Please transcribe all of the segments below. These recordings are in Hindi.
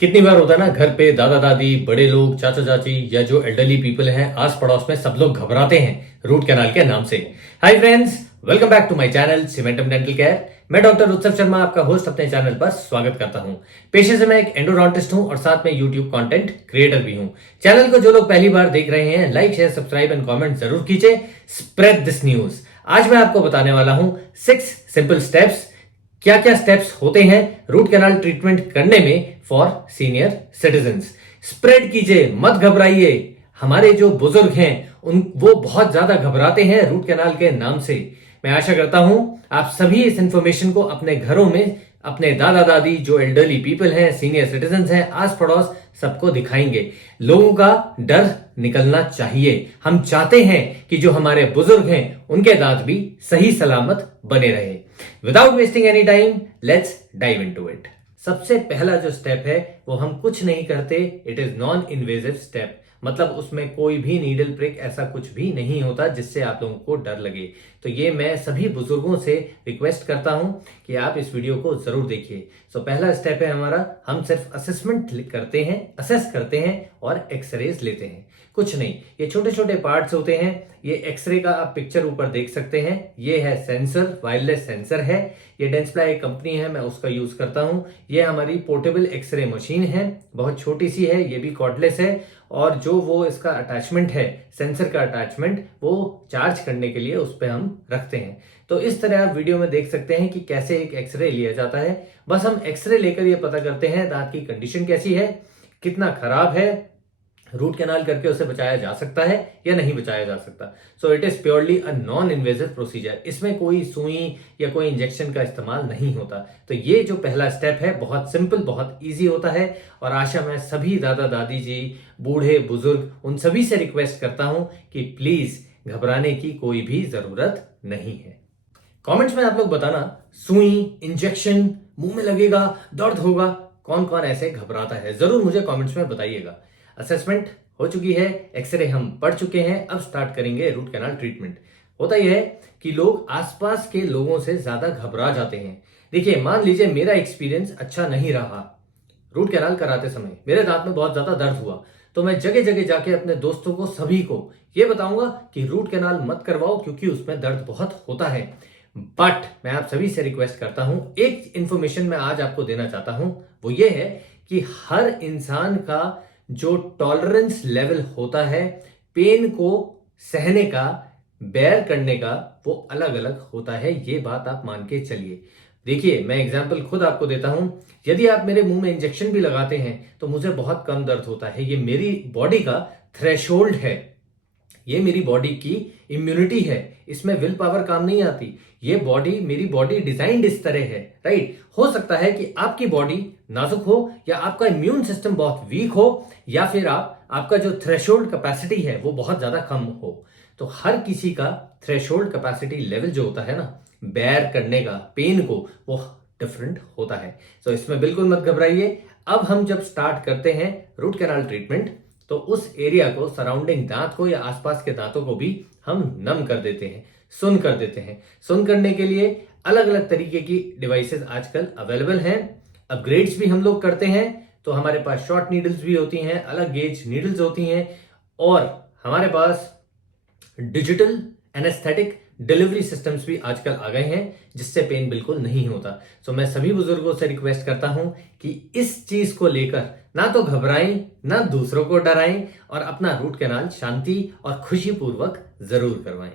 कितनी बार होता है ना, घर पे दादा दादी, बड़े लोग, चाचा चाची या जो एल्डरली पीपल हैं आस पड़ोस में, सब लोग घबराते हैं रूट कैनाल के नाम से। Hi friends, welcome back to my channel cementum dental care. मैं डॉक्टर उत्सव शर्मा आपका होस्ट अपने चैनल पर स्वागत करता हूं। पेशे से मैं एक एंडोडोंटिस्ट हूं और साथ में यूट्यूब कंटेंट क्रिएटर भी हूं। चैनल को जो लोग पहली बार देख रहे हैं, like share subscribe and comment जरूर कीजिए। Spread this news. आज मैं आपको बताने वाला हूं 6 सिंपल स्टेप्स। क्या क्या स्टेप्स होते हैं रूट कैनाल ट्रीटमेंट करने में फॉर सीनियर सिटीजन्स। स्प्रेड कीजिए, मत घबराइए। हमारे जो बुजुर्ग हैं वो बहुत ज्यादा घबराते हैं रूट कैनाल के नाम से। मैं आशा करता हूं आप सभी इस इंफॉर्मेशन को अपने घरों में अपने दादा दादी, जो एल्डरली पीपल हैं, सीनियर सिटीजन्स हैं, आस पड़ोस सबको दिखाएंगे। लोगों का डर निकलना चाहिए। हम चाहते हैं कि जो हमारे बुजुर्ग हैं उनके दांत भी सही सलामत बने रहे। Without wasting any time, let's dive into it. सबसे पहला जो स्टेप है वो हम कुछ नहीं करते, it is non invasive step. मतलब उसमें कोई भी नीडल प्रिक ऐसा कुछ भी नहीं होता जिससे आप लोगों को डर लगे। तो ये मैं सभी बुजुर्गों से रिक्वेस्ट करता हूं कि आप इस वीडियो को जरूर देखिए। सो पहला स्टेप है हमारा, हम सिर्फ असेसमेंट करते हैं, असेस करते हैं और एक्सरेज लेते हैं। कुछ नहीं, ये छोटे छोटे पार्ट्स होते हैं। ये एक्सरे का आप पिक्चर ऊपर देख सकते हैं। ये है सेंसर, वायरलेस सेंसर है। ये डेंसप्लाई एक कंपनी है, मैं उसका यूज करता हूं। ये हमारी पोर्टेबल एक्सरे मशीन है, बहुत छोटी सी है, ये भी कॉर्डलेस है। और जो वो इसका अटैचमेंट है, सेंसर का अटैचमेंट, वो चार्ज करने के लिए उस पर हम रखते हैं। तो इस तरह आप वीडियो में देख सकते हैं कि कैसे एक एक्सरे लिया जाता है। बस हम एक्सरे लेकर ये पता करते हैं दांत की कंडीशन कैसी है, कितना खराब है, रूट कैनाल करके उसे बचाया जा सकता है या नहीं बचाया जा सकता। So it is purely a non invasive procedure. इसमें कोई सुई या कोई इंजेक्शन का इस्तेमाल नहीं होता। तो ये जो पहला स्टेप है बहुत सिंपल, बहुत इजी होता है। और आशा मैं सभी दादा दादी जी, बूढ़े बुजुर्ग, उन सभी से रिक्वेस्ट करता हूं कि प्लीज घबराने की कोई भी जरूरत नहीं है। कमेंट्स में आप लोग बताना, सुई, इंजेक्शन, मुंह में लगेगा, दर्द होगा, कौन कौन ऐसे घबराता है, जरूर मुझे कमेंट्स में बताइएगा। असेसमेंट हो चुकी है, एक्सरे हम पढ़ चुके हैं, अब स्टार्ट करेंगे रूट कैनाल ट्रीटमेंट। होता यह है कि लोग आसपास के लोगों से ज्यादा घबरा जाते हैं। देखिए, मान लीजिए मेरा एक्सपीरियंस अच्छा नहीं रहा रूट कैनाल कराते समय, मेरे दांत में बहुत ज्यादा दर्द हुआ, तो मैं जगह जगह जाके अपने दोस्तों को, सभी को यह बताऊंगा कि रूट कैनाल मत करवाओ क्योंकि उसमें दर्द बहुत होता है। बट मैं आप सभी से रिक्वेस्ट करता हूं, एक इंफॉर्मेशन मैं आज आपको देना चाहता हूं, वो ये है कि हर इंसान का जो टॉलरेंस लेवल होता है पेन को सहने का, बेयर करने का, वो अलग अलग होता है। ये बात आप मान के चलिए। देखिए, मैं एग्जांपल खुद आपको देता हूं। यदि आप मेरे मुंह में इंजेक्शन भी लगाते हैं तो मुझे बहुत कम दर्द होता है। ये मेरी बॉडी का थ्रेशोल्ड है, ये मेरी बॉडी की इम्यूनिटी है। इसमें विल पावर काम नहीं आती। ये बॉडी, मेरी बॉडी डिजाइंड इस तरह है, राइट। हो सकता है कि आपकी बॉडी नाजुक हो, या आपका इम्यून सिस्टम बहुत वीक हो, या फिर आपका जो थ्रेशोल्ड कैपेसिटी है वो बहुत ज्यादा कम हो। तो हर किसी का थ्रेशोल्ड कैपेसिटी लेवल जो होता है ना, बेयर करने का पेन को, वो डिफरेंट होता है। तो इसमें बिल्कुल मत घबराइए। अब हम जब स्टार्ट करते हैं रूट कैनाल ट्रीटमेंट, तो उस एरिया को, सराउंडिंग दांत को या आसपास के दांतों को भी हम नम कर देते हैं, सुन कर देते हैं। सुन करने के लिए अलग अलग तरीके की डिवाइसेस आजकल अवेलेबल हैं। अपग्रेड्स भी हम लोग करते हैं। तो हमारे पास शॉर्ट नीडल्स भी होती हैं, अलग गेज नीडल्स होती हैं, और हमारे पास डिजिटल एनेस्थेटिक डिलीवरी सिस्टम्स भी आजकल आ गए हैं जिससे पेन बिल्कुल नहीं होता। सो मैं सभी बुजुर्गों से रिक्वेस्ट करता हूं कि इस चीज को लेकर ना तो घबराएं, ना दूसरों को डराएं, और अपना रूट कैनाल शांति और खुशी पूर्वक जरूर करवाएं।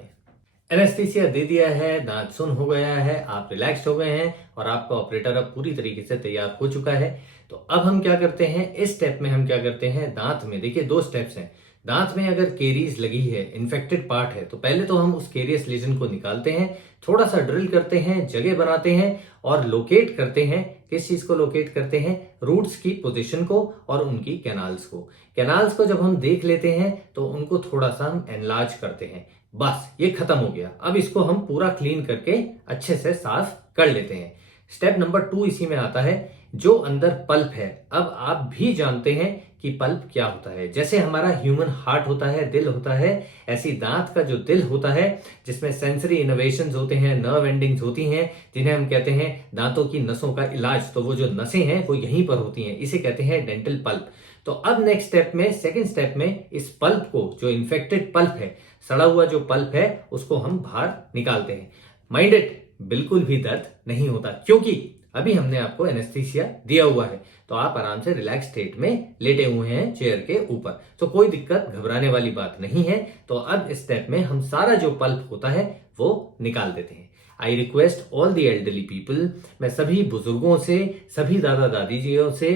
एनेस्थीसिया दे दिया है, दांत सुन हो गया है, आप रिलैक्स हो गए हैं और आपका ऑपरेटर अब पूरी तरीके से तैयार हो चुका है। तो अब हम क्या करते हैं, इस स्टेप में हम क्या करते हैं, दांत में देखिए 2 स्टेप्स हैं। दांत में अगर केरीज लगी है, इन्फेक्टेड पार्ट है, तो पहले तो हम उस केरियस लीजन को निकालते हैं, थोड़ा सा ड्रिल करते हैं, जगह बनाते हैं और लोकेट करते हैं। किस चीज को लोकेट करते हैं, रूट्स की पोजीशन को और उनकी कैनाल्स को। कैनाल्स को जब हम देख लेते हैं तो उनको थोड़ा सा हम एनलार्ज करते हैं। बस ये खत्म हो गया। अब इसको हम पूरा क्लीन करके अच्छे से साफ कर लेते हैं। स्टेप नंबर 2 इसी में आता है। जो अंदर पल्प है। अब आप भी जानते हैं कि पल्प क्या होता है। जैसे हमारा ह्यूमन हार्ट होता है, दिल होता है, ऐसी दांत का जो दिल होता है जिसमें सेंसरी इनोवेशंस होते हैं, नर्व एंडिंग्स होती हैं, जिन्हें हम कहते हैं दांतों की नसों का इलाज। तो वो जो नसें हैं वो यहीं पर होती हैं, इसे कहते हैं डेंटल पल्प। तो अब नेक्स्ट स्टेप में, सेकेंड स्टेप में, इस पल्प को, जो इन्फेक्टेड पल्प है, सड़ा हुआ जो पल्प है, उसको हम बाहर निकालते हैं। माइंड इट, बिल्कुल भी दर्द नहीं होता, क्योंकि अभी हमने आपको एनेस्थीसिया दिया हुआ है। तो आप आराम से रिलैक्स स्टेट में लेटे हुए हैं चेयर के ऊपर, तो कोई दिक्कत, घबराने वाली बात नहीं है। तो अब इस स्टेप में हम सारा जो पल्प होता है वो निकाल देते हैं। I request all the elderly people, मैं सभी बुजुर्गों से, सभी दादा दादी जियों से,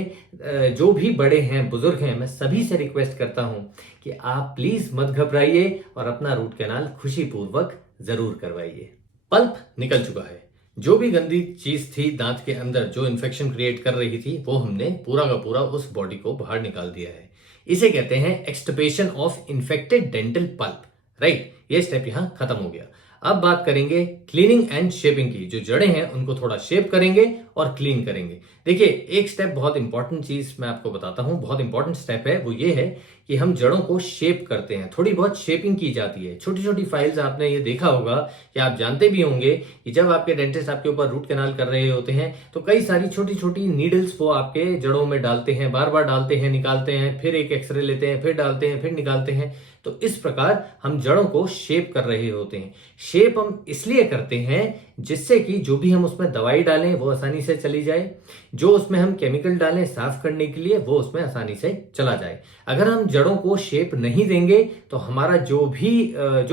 जो भी बड़े हैं, बुजुर्ग हैं, मैं सभी से रिक्वेस्ट करता हूं कि आप प्लीज मत घबराइए और अपना रूट कैनाल खुशीपूर्वक जरूर करवाइए। पल्प निकल चुका है। जो भी गंदी चीज थी दांत के अंदर, जो इन्फेक्शन क्रिएट कर रही थी, वो हमने पूरा का पूरा उस बॉडी को बाहर निकाल दिया है। इसे कहते हैं extirpation of infected dental pulp. Right, ये स्टेप यहां खत्म हो गया। अब बात करेंगे क्लीनिंग एंड शेपिंग की। जो जड़ें हैं उनको थोड़ा शेप करेंगे और क्लीन करेंगे। देखिए, एक स्टेप, बहुत इंपॉर्टेंट चीज मैं आपको बताता हूं, बहुत इंपॉर्टेंट स्टेप है, वो ये है कि हम जड़ों को शेप करते हैं। थोड़ी बहुत शेपिंग की जाती है। छोटी छोटी फाइल्स आपने ये देखा होगा, या आप जानते भी होंगे कि जब आपके डेंटिस्ट आपके ऊपर रूट कैनाल कर रहे होते हैं तो कई सारी छोटी छोटी नीडल्स वो आपके जड़ों में डालते हैं, बार बार डालते हैं, निकालते हैं, फिर एक एक्सरे लेते हैं, फिर डालते हैं, फिर निकालते हैं। तो इस प्रकार हम जड़ों को शेप कर रहे होते हैं। शेप हम इसलिए करते हैं जिससे कि जो भी हम उसमें दवाई डालें वो आसानी से चली जाए, जो उसमें हम केमिकल डालें साफ करने के लिए वो उसमें आसानी से चला जाए। अगर हम जड़ों को शेप नहीं देंगे तो हमारा जो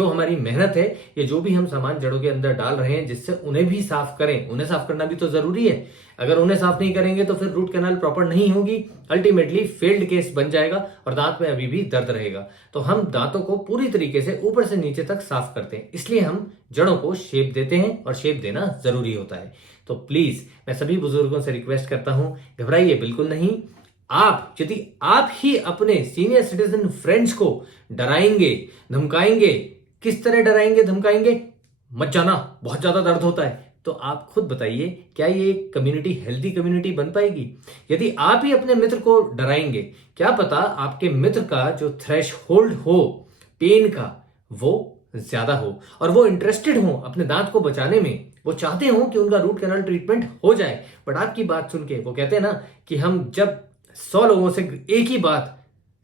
हमारी मेहनत है, या जो भी हम सामान जड़ों के अंदर डाल रहे हैं जिससे उन्हें भी साफ करें, उन्हें साफ करना भी तो जरूरी है। अगर उन्हें साफ नहीं करेंगे तो फिर रूट कैनाल प्रॉपर नहीं होगी, अल्टीमेटली फेल्ड केस बन जाएगा और दांत में अभी भी दर्द रहेगा। तो हम दांतों को पूरी तरीके से ऊपर से नीचे तक साफ करते हैं, इसलिए हम जड़ों को शेप देते हैं और शेप देना जरूरी होता है। तो प्लीज मैं सभी बुजुर्गों से रिक्वेस्ट करता हूं, घबराइए बिल्कुल नहीं। यदि आप ही अपने सीनियर सिटीजन फ्रेंड्स को डराएंगे, धमकाएंगे, किस तरह डराएंगे, धमकाएंगे, मत जाना, बहुत ज्यादा दर्द होता है, तो आप खुद बताइए, क्या ये कम्युनिटी हेल्दी कम्युनिटी बन पाएगी? यदि आप ही अपने मित्र को डराएंगे, क्या पता आपके मित्र का जो थ्रेशहोल्ड हो पेन का वो ज्यादा हो और वो इंटरेस्टेड हो अपने दांत को बचाने में, वो चाहते हो कि उनका रूट कैनाल ट्रीटमेंट हो जाए। बट आपकी बात सुन के, वो कहते हैं ना कि हम जब 100 लोगों से एक ही बात,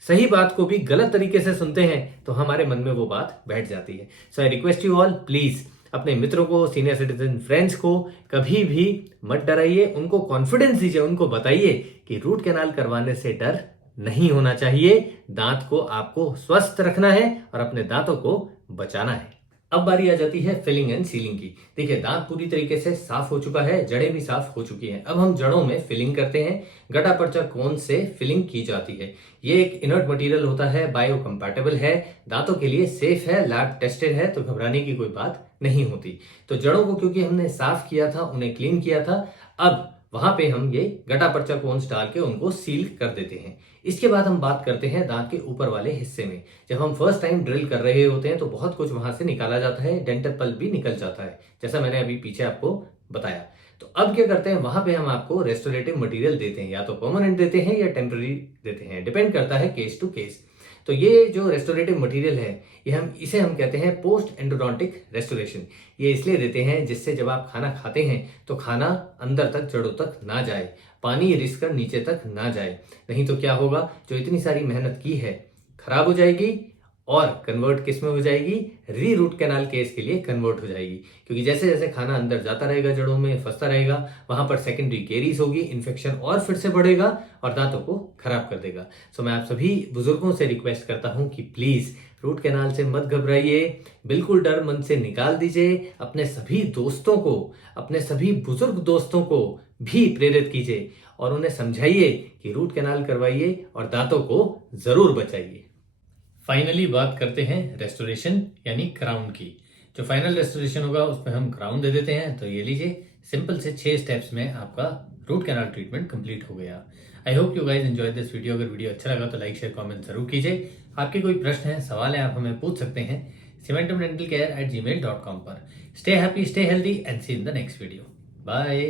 सही बात को भी गलत तरीके से सुनते हैं तो हमारे मन में वो बात बैठ जाती है। So I request you all, please अपने मित्रों को, सीनियर सिटीजन फ्रेंड्स को कभी भी मत डराइए, उनको कॉन्फिडेंस दीजिए, उनको बताइए कि रूट कैनाल करवाने से डर नहीं होना चाहिए। दांत को आपको स्वस्थ रखना है और अपने दांतों को बचाना है। अब बारी आ जाती है फिलिंग एंड सीलिंग की। देखिए, दांत पूरी तरीके से साफ हो चुका है, जड़ें भी साफ हो चुकी हैं। अब हम जड़ों में फिलिंग करते हैं। गटा पर्चा कोन से फिलिंग की जाती है। ये एक इनर्ट मटेरियल होता है, बायो कंपैटिबल है, दांतों के लिए सेफ है, लैब टेस्टेड है, तो घबराने की कोई बात नहीं होती। तो जड़ों को क्योंकि हमने साफ किया था, उन्हें क्लीन किया था, अब वहां पे हम ये गटा पर्चा कोन्स डाल के उनको सील कर देते हैं। इसके बाद हम बात करते हैं दांत के ऊपर वाले हिस्से में। जब हम फर्स्ट टाइम ड्रिल कर रहे होते हैं तो बहुत कुछ वहां से निकाला जाता है, डेंटल पल्प भी निकल जाता है, जैसा मैंने अभी पीछे आपको बताया। तो अब क्या करते हैं, वहां पे हम आपको रेस्टोरेटिव मटेरियल देते हैं, या तो परमानेंट देते हैं या टेम्पररी देते हैं, डिपेंड करता है केस टू केस। तो ये जो रेस्टोरेटिव मटेरियल है, इसे हम कहते हैं पोस्ट एंडोडोंटिक रेस्टोरेशन। ये इसलिए देते हैं जिससे जब आप खाना खाते हैं तो खाना अंदर तक, जड़ों तक ना जाए, पानी रिस कर नीचे तक ना जाए। नहीं तो क्या होगा, जो इतनी सारी मेहनत की है खराब हो जाएगी और कन्वर्ट किस में हो जाएगी, री रूट कैनाल केस के लिए कन्वर्ट हो जाएगी। क्योंकि जैसे जैसे खाना अंदर जाता रहेगा, जड़ों में फंसता रहेगा, वहां पर सेकेंडरी केरीज होगी, इन्फेक्शन और फिर से बढ़ेगा और दांतों को खराब कर देगा। सो मैं आप सभी बुजुर्गों से रिक्वेस्ट करता हूं कि प्लीज रूट कैनाल से मत घबराइए, बिल्कुल डर मन से निकाल दीजिए। अपने सभी दोस्तों को, अपने सभी बुजुर्ग दोस्तों को भी प्रेरित कीजिए और उन्हें समझाइए कि रूट कैनाल करवाइए और दांतों को जरूर बचाइए। फाइनली बात करते हैं रेस्टोरेशन यानी क्राउन की। जो फाइनल रेस्टोरेशन होगा उसमें हम क्राउन दे देते हैं। तो ये लीजिए, सिंपल से 6 स्टेप्स में आपका रूट कैनाल ट्रीटमेंट कंप्लीट हो गया। I hope you guys enjoy this video. अगर वीडियो अच्छा लगा तो लाइक शेयर कमेंट जरूर कीजिए। आपके कोई प्रश्न है, सवाल है, आप हमें पूछ सकते हैं cementumdentalcare@gmail.com पर। Stay happy, stay healthy and see in the next video. Bye.